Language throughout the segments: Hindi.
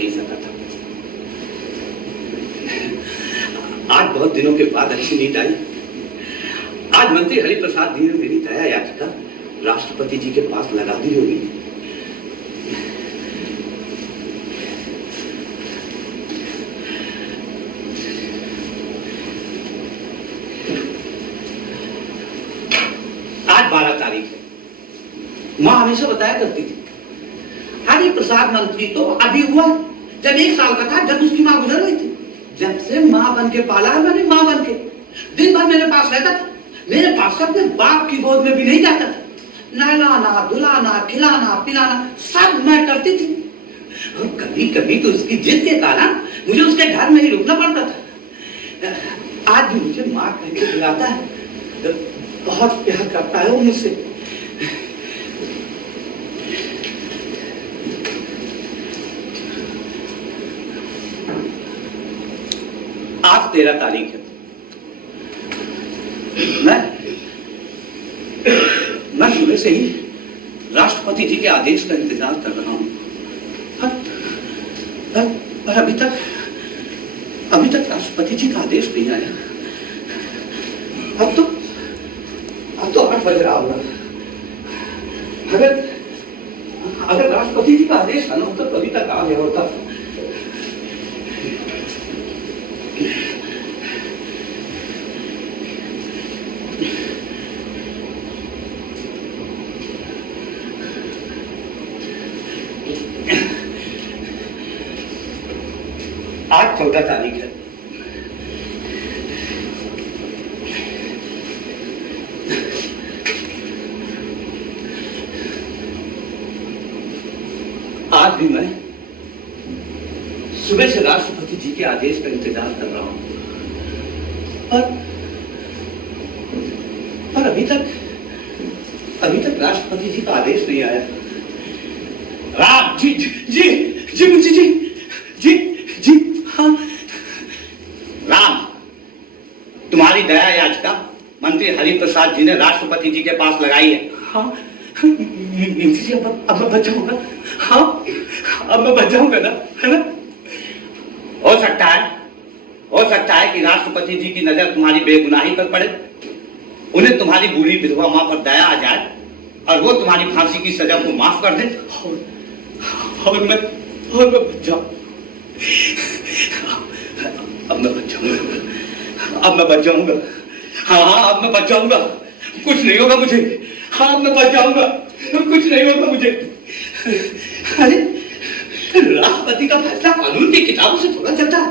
नहीं सका था। आज बहुत दिनों के बाद अच्छी नींद आई। आज मंत्री हरिप्रसाद जी ने मेरी दया याचिका राष्ट्रपति जी के पास लगा दी होगी। आज 12 तारीख है। माँ हमेशा बताया करती थी हरिप्रसाद मंत्री तो अभी हुआ जब 1 साल का था, जब उसकी माँ गुजर गई थी। जब से माँ बन के पाला है मैंने, माँ बन के दिन भर मेरे पास रहता था। मेरे पास से अपने बाप की गोद में भी नहीं जाता था। नहलाना, धुलाना, खिलाना, पिलाना सब मैं करती थी। और कभी कभी तो उसकी जिद के कारण मुझे उसके घर में ही रुकना पड़ता था। आज भी मुझे माँ कह के बुलाता है, तो बहुत प्यार करता है वो मुझसे। आज 13 तारीख है। मैं सुबह से ही राष्ट्रपति जी के आदेश का इंतजार कर रहा हूं, पर अभी तक राष्ट्रपति जी का आदेश नहीं आया। अब तो 8 बज रहा होगा। अगर राष्ट्रपति जी का आदेश आना होता तो अभी तक आ गया होता। आज 14 तारीख है। आज भी मैं सुबह से राष्ट्रपति जी के आदेश का इंतजार कर रहा हूं, पर अभी तक राष्ट्रपति जी का आदेश नहीं आया। राम जी जी जी जी मुंशी जी जी जी हाँ। राम, तुम्हारी दया याचिका मंत्री हरिप्रसाद जी ने राष्ट्रपति जी के पास लगाई है। हाँ मुंशी जी, अब मैं बच जाऊंगा। हाँ अब मैं बच जाऊंगा ना, है ना? हो सकता है कि राष्ट्रपति जी की नजर तुम्हारी बेगुनाही पर पड़े, उन्हें तुम्हारी बूढ़ी विधवा मां पर दया आ जाए और वो तुम्हारी फांसी की सजा को माफ कर दे और मैं बच जाऊं। अब मैं बच जाऊंगा। हाँ अब मैं बच जाऊंगा, कुछ नहीं होगा मुझे। हाँ अब मैं बच जाऊंगा, कुछ नहीं होगा मुझे। अरे राष्ट्रपति का फैसला कानून की किताबों से थोड़ा चलता है।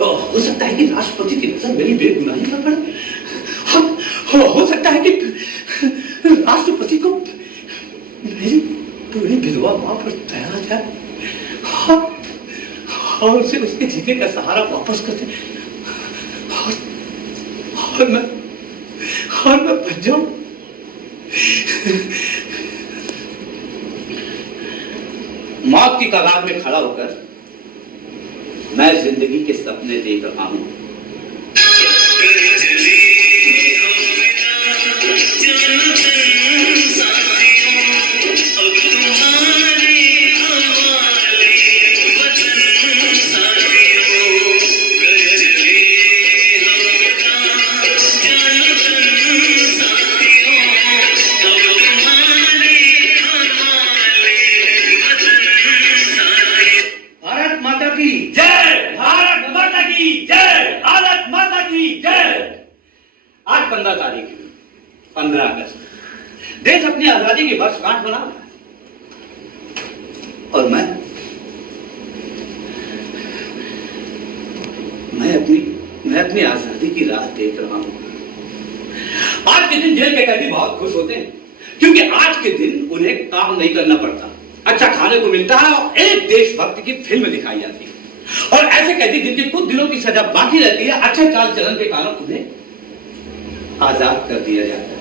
हो सकता है कि राष्ट्रपति की नजर मेरी बेगुनाही पर पड़े। हो सकता है कि राष्ट्रपति को मेरी पूरी विधवा मां पर दया आ जाए और उसे उसके जीने का सहारा वापस कर दे और मैं बच जाऊं। मौत की कगार में खड़ा होकर मैं जिंदगी के सपने देख रहा हूं। आज 15 तारीख है, 15 अगस्त। देश अपनी आजादी की वर्षगांठ मना रहा है और मैं अपनी आजादी की राह देख रहा हूं। आज के दिन जेल के कैदी बहुत खुश होते हैं क्योंकि आज के दिन उन्हें काम नहीं करना पड़ता, अच्छा खाने को मिलता है और एक देशभक्ति की फिल्म दिखाई जाती है। और ऐसे कैदी जिनकी कुछ दिनों की सजा बाकी रहती है, अच्छे चाल चलन के कारण उन्हें आजाद कर दिया जाता है।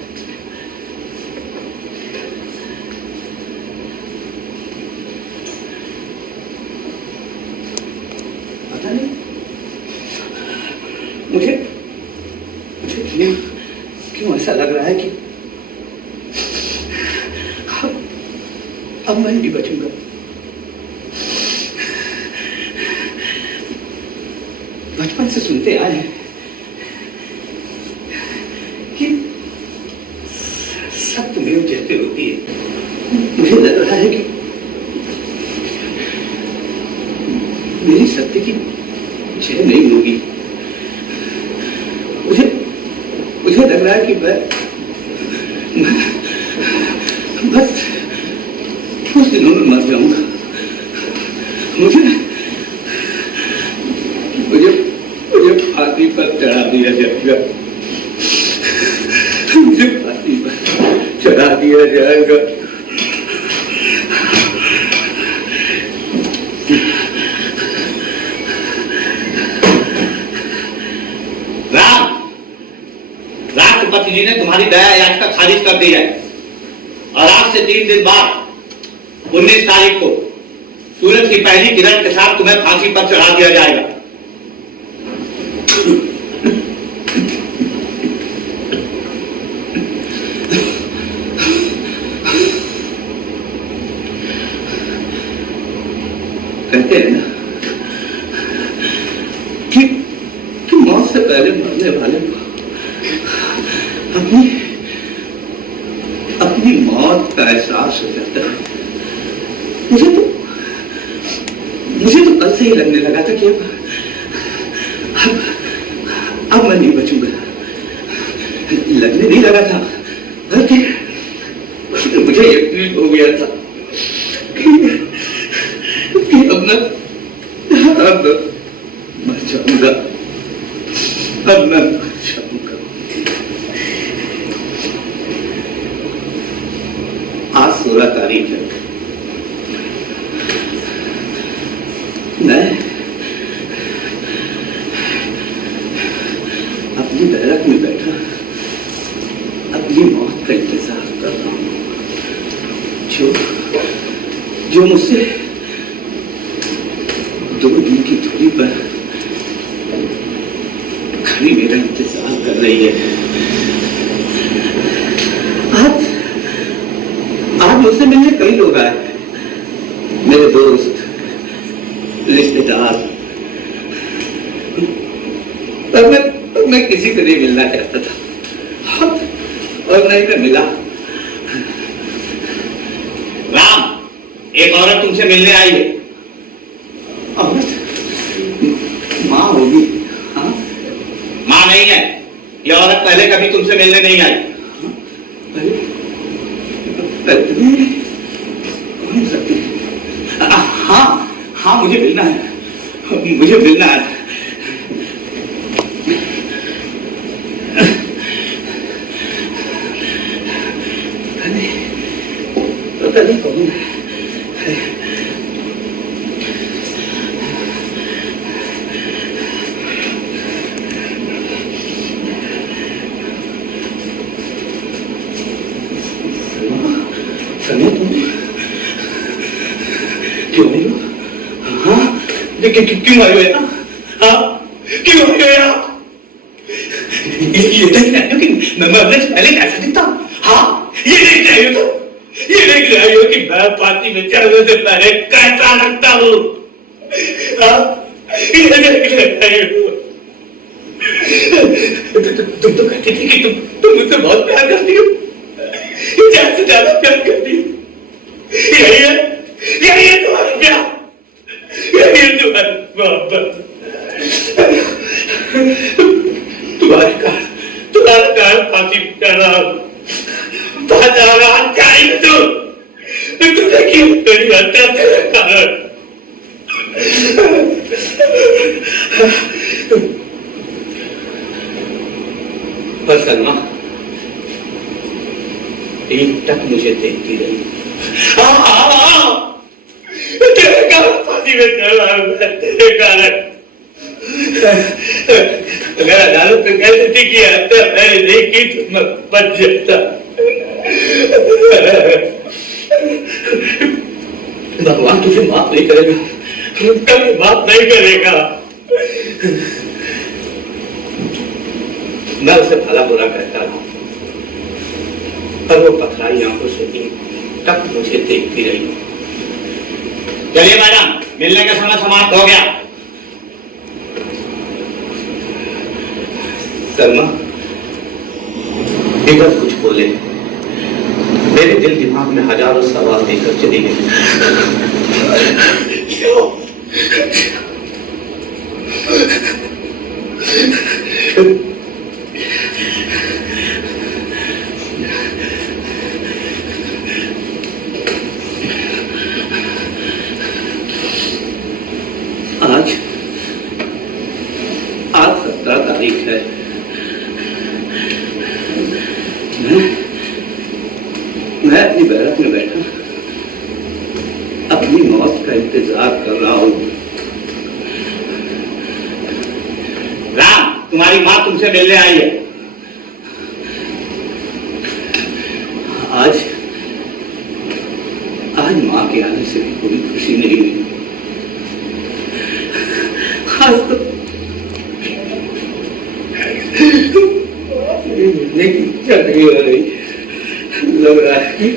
पता नहीं मुझे क्यों ऐसा लग रहा है कि अब मैं नहीं बचूंगा। बचपन से सुनते आए हैं कि सत्यमेव जयते होती है। मुझे लग रहा है कि मेरी सत्य की जय नहीं होगी। मुझे लग रहा है कि मैं बस कुछ दिनों में मर जाऊंगा। मुझे फांसी पर चढ़ा दिया जाएगा। मुझे फांसी पर चढ़ा दिया जाएगा। राष्ट्रपति जी ने तुम्हारी दया याचिका खारिज कर दी है और आज से 3 दिन बाद 19 तारीख को सूरज की पहली किरण के साथ तुम्हें फांसी पर चढ़ा दिया जाएगा। कहते हैं ना कि मौत से पहले मरने वाले को अपनी मौत का एहसास हो जाता है। मुझे तो कल से ही लगने लगा था कि अब मैं नहीं बचूंगा। लगने नहीं लगा था बल्कि मुझे यकीन हो गया था कि अब मैं मर जाऊंगा। अब मैं मर जाऊंगा। आज 16 तारीख है। मैं अपनी बैरक में बैठा अपनी मौत का इंतजार कर रहा हूं। जो मुझसे 2 दिन की दूरी पर खड़ी मेरा इंतजार कर रही है। आज मुझसे मिलने कई लोग आए, मेरे दोस्त, रिश्तेदार। पर मैं किसी को नहीं मिलना चाहता था और नहीं मैं मिला। राम, एक औरत तुमसे मिलने आई है। औरत? माँ होगी? हाँ? माँ नहीं है। ये औरत पहले कभी तुमसे मिलने नहीं आई। हाँ, मुझे मिलना है। मुझे मिलना है। पता नहीं कौन है। क्यों आए हो? हाँ, क्यों आए हो यार? ये देख रहे हो कि मैं मरने से पहले कैसा दिखता हूँ? हाँ, ये देख रहे हो तो ये देख रहे हो कि मैं फांसी में चढ़ने से पहले कैसा लगता हूँ? हाँ, ये देख रहे हो। तुम तो कहती थी कि तुम मुझसे बहुत प्यार करती हो, ज्यादा से ज्यादा प्यार करती हो। यही है तुम्हारा प्यार, यही है तुम्हारी मोहब्बत। तुम्हारे कारण फांसी कर रहा हूँ। तुमने क्यों मेरी हत्या तेरे कारण? पर सलमा एक टक मुझे देखती रही। तेरे कारण फांसी में चढ़ रहा हूं मैं, तेरे कारण। अगर अदालत में कह देती कि हत्या मैंने नहीं की तो मैं बच जाता। भगवान तुझे माफ नहीं करेगा, कभी माफ नहीं करेगा। मैं उसे भला बुरा कहता हूं, पर वो पथराई आंखों से तक मुझे देखती रही। चलिए मैडम, मिलने का समय समाप्त हो गया। सलमा, बिगड़ कुछ बोले, मेरे दिल दिमाग में हजारों सवाल देकर चली गई। आज 17 तारीख है। मैं अपनी बैरक में बैठा अपनी मौत का इंतजार कर रहा हूं। राम, तुम्हारी मां तुमसे मिलने आई है। आज आज मां के आने से भी कोई खुशी नहीं हुई। आज तो नहीं हो रही, लग रहा है कि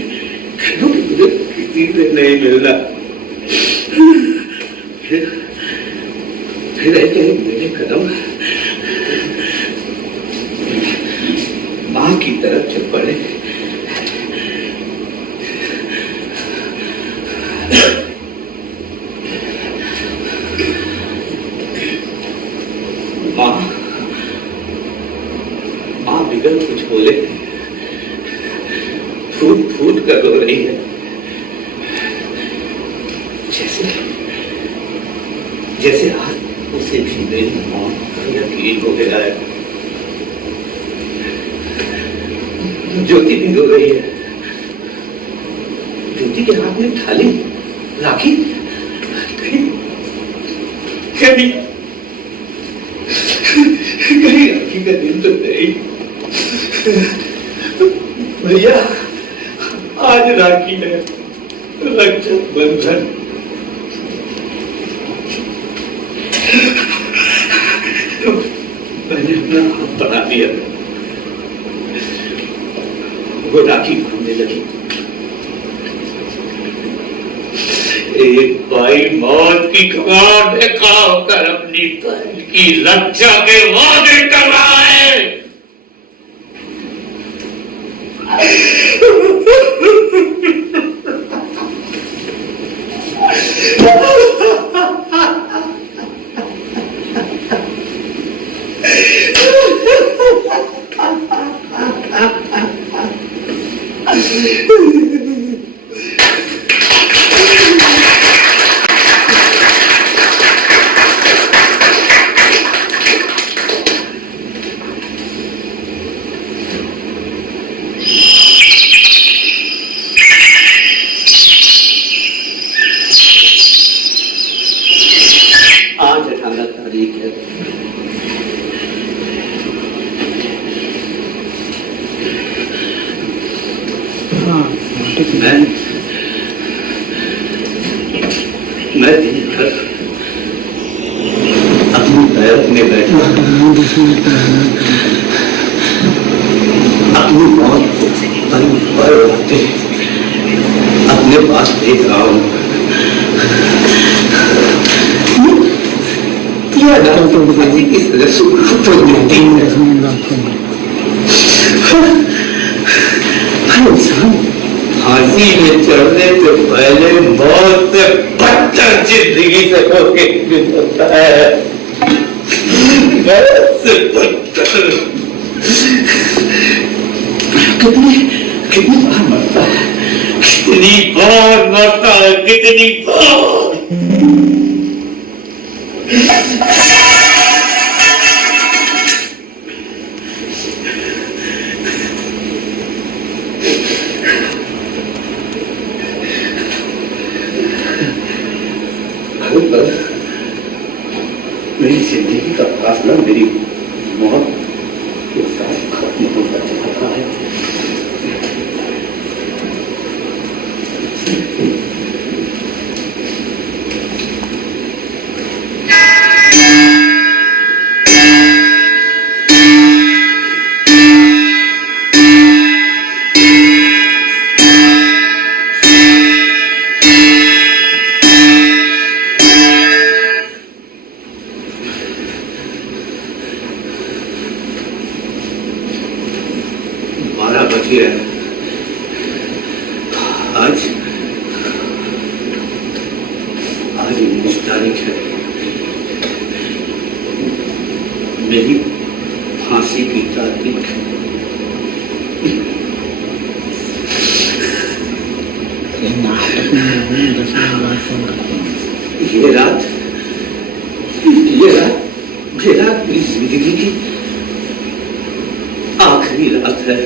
मुझे किसी से नहीं मिलना। फिर ऐसे ही मेरे कदम मां की तरफ चल पड़े। मां बिगड़ कुछ बोले, फूट फूट कर रो रही है, जैसे आज उसे भी मेरी मौत का यकीन हो गया है। ज्योति भी रो रही है। ज्योति के हाथ में थाली, राखी, कहीं राखी का दिन तो नहीं। भैया, आज राखी है, रक्षा बंधन। मैंने अपना हाथ बढ़ा दिया, वो राखी बांधने लगी। एक भाई मौत की कगार में खाओ कर अपनी बहन की रक्षा के वादे कर रहा है। आज 18 तारीख है। मैं दिन भर अपनी बैरक में बैठा अपनी मौत को पल पल होते अपने पास देख रहा हूं। फांसी में चढ़ने से पहले मौत से बदतर जिंदगी से होके गुजरता है। मौत से बदतर कितनी बार मरता है, कितनी बार मरता है, कितनी बार। मेरी जिंदगी का फासला मेरी मौत के साथ खत्म होता जा रहा है। तारीख है, मेरी फांसी की तारीख। नाटक में 10 मिनट बाद फोन करते हैं। ये रात मेरी जिंदगी की आखिरी रात है।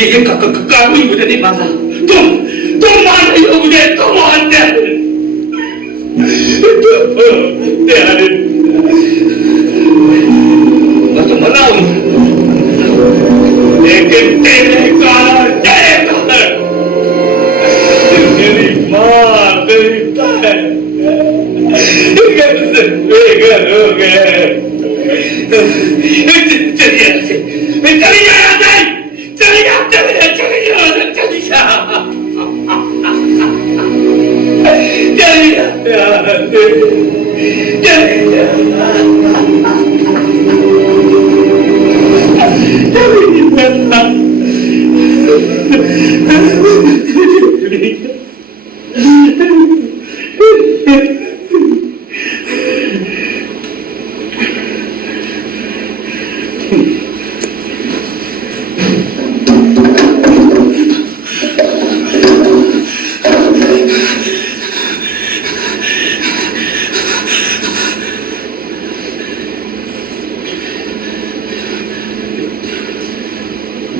ये कानून मुझे नहीं मानता। तुम मान रही हो मुझे, तुम मानते मैं तो मना हूं, लेकिन तेरे कारण मेरी माँ, मेरी बहन बेघर हो गए। चली जा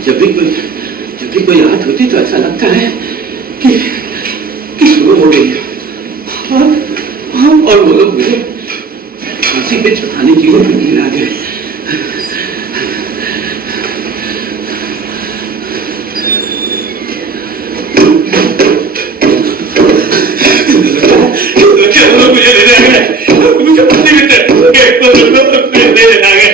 जब भी कोई याद होती तो ऐसा लगता है कि शुरू हो गई है। और वो लोग मुझे फांसी पे चढ़ाने की ओर आ गए। मुझे लेने आ गए, मुझे फांसी पे लेने आ गए।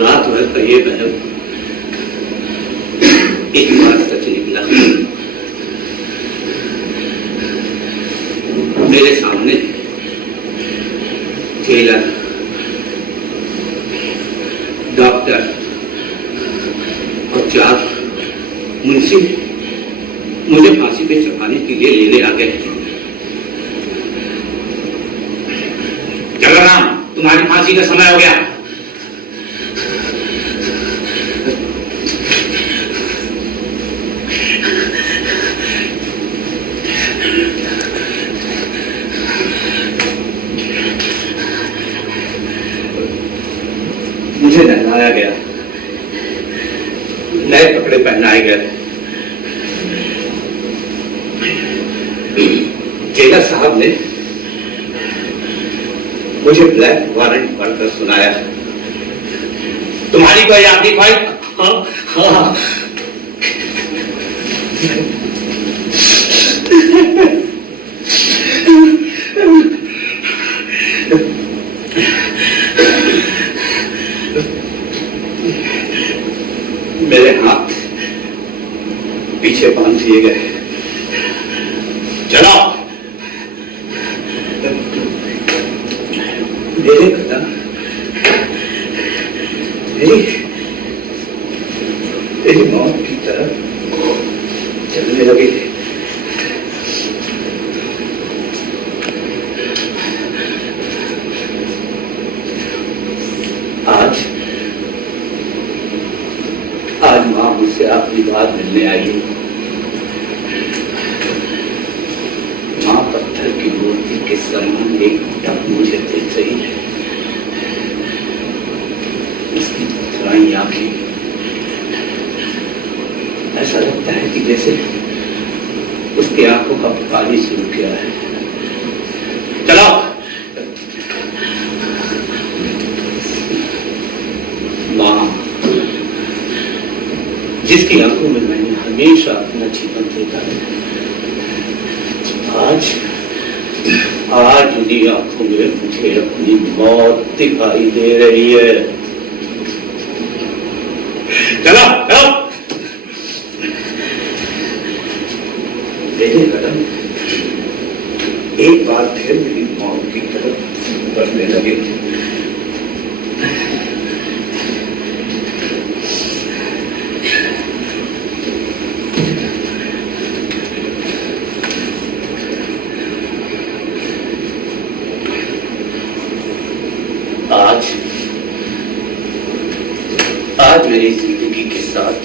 रात भर का ये बहम एक बार सच निकला। मेरे सामने जेलर, डॉक्टर और 4 मुंशी मुझे फांसी पे चढ़ाने के लिए लेने आ गए। जगराम, तुम्हारी फांसी का समय हो गया। मुझे नहलाया गया, नए कपड़े पहनाए गए। जेलर साहब ने मुझे ब्लैक वारंट पढ़कर सुनाया। तुम्हारी कोई आदमी भाई? हाँ हाँ। मेरे हाथ पीछे बांध दिए गए। चलो। मेरे कदम मेरी मौत की तरफ चलने लगे। आज मां मुझसे आखिरी बार मिलने आई है। मां पत्थर की मूर्ति के समान एक टक मुझे देख रही है। उसकी पथराई आंखें, ऐसा लगता है कि जैसे उसकी आंखों का पानी सूख गया है। चलो। मां, जिसकी आंखों में मैंने हमेशा अपना जीवन देखा है, आज उन्हीं आंखों में मुझे अपनी मौत दिखाई दे रही है। चलो चलो। मेरे कदम एक बार फिर मेरी मौत की तरफ बढ़ने लगे। आज मेरी जिंदगी के साथ,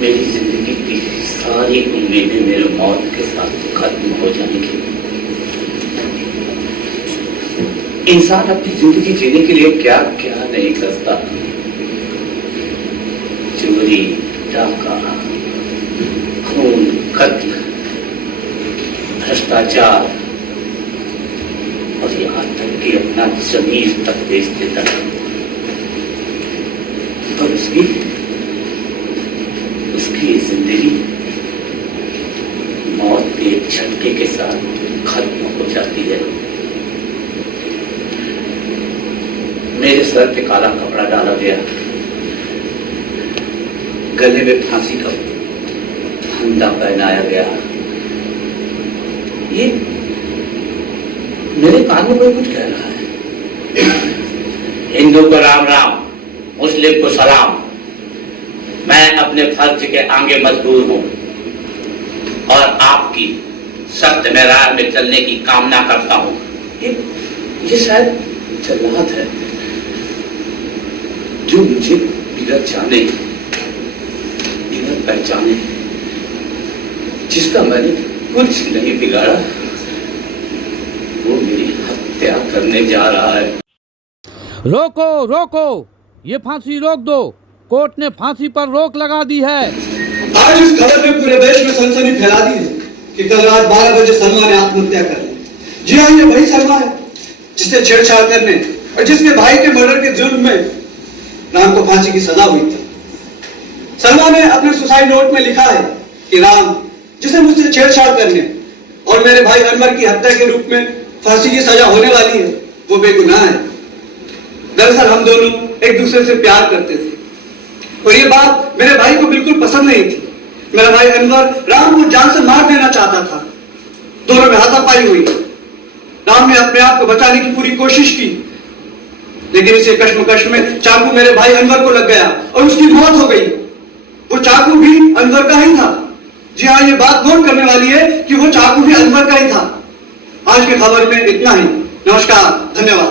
मेरी जिंदगी की सारी उम्मीदें मेरे मौत के साथ खत्म हो जाएंगी। इंसान अपनी जिंदगी जीने के लिए क्या क्या नहीं करता। चोरी, डाका, खून, कत्ल, भ्रष्टाचार और यहाँ तक कि अपना जमीन तक बेच देता है। और उसकी जिंदगी मौत के एक झटके के साथ खत्म हो जाती है। मेरे सर पे काला कपड़ा डाला गया, गले में फांसी का फंदा पहनाया गया। ये मेरे कान में कोई कुछ कह रहा है। हिंदू को राम राम, मुस्लिम को सलाम। मैं अपने फर्ज के आगे मजबूर हूं और आपकी सख्त मैरार में चलने की कामना करता हूं। ये शायद जल्लाद है जो मुझे बिना जाने, बिना पहचाने, जिसका मैंने कुछ नहीं बिगाड़ा, वो मेरी हत्या करने जा रहा है। रोको रोको, ये फांसी रोक दो। कोर्ट ने फांसी पर रोक लगा दी है। आज इस खबर ने पूरे देश में सनसनी फैला दी है कि कल रात 12 बजे सलमा ने आत्महत्या कर ली। जी हाँ, ये वही सलमा है जिसे छेड़छाड़ करने और जिसके भाई के मर्डर के जुर्म में राम को फांसी की सजा हुई थी। सलमा ने अपने सुसाइड नोट में लिखा है कि राम, जिसे मुझसे छेड़छाड़ करने और मेरे भाई अनवर की हत्या के रूप में फांसी की सजा होने वाली है, वो बेगुनाह है। दरअसल हम दोनों एक दूसरे से प्यार करते थे और ये बात मेरे भाई को बिल्कुल पसंद नहीं थी। मेरा भाई अनवर राम को जान से मार देना चाहता था। दोनों में हाथापाई हुई। राम ने अपने आप को बचाने की पूरी कोशिश की, लेकिन इसी कश्मकश में चाकू मेरे भाई अनवर को लग गया और उसकी मौत हो गई। वो चाकू भी अनवर का ही था। जी हाँ, ये बात नोट करने वाली है कि वो चाकू भी अनवर का ही था। आज की खबर में इतना ही। नमस्कार, धन्यवाद।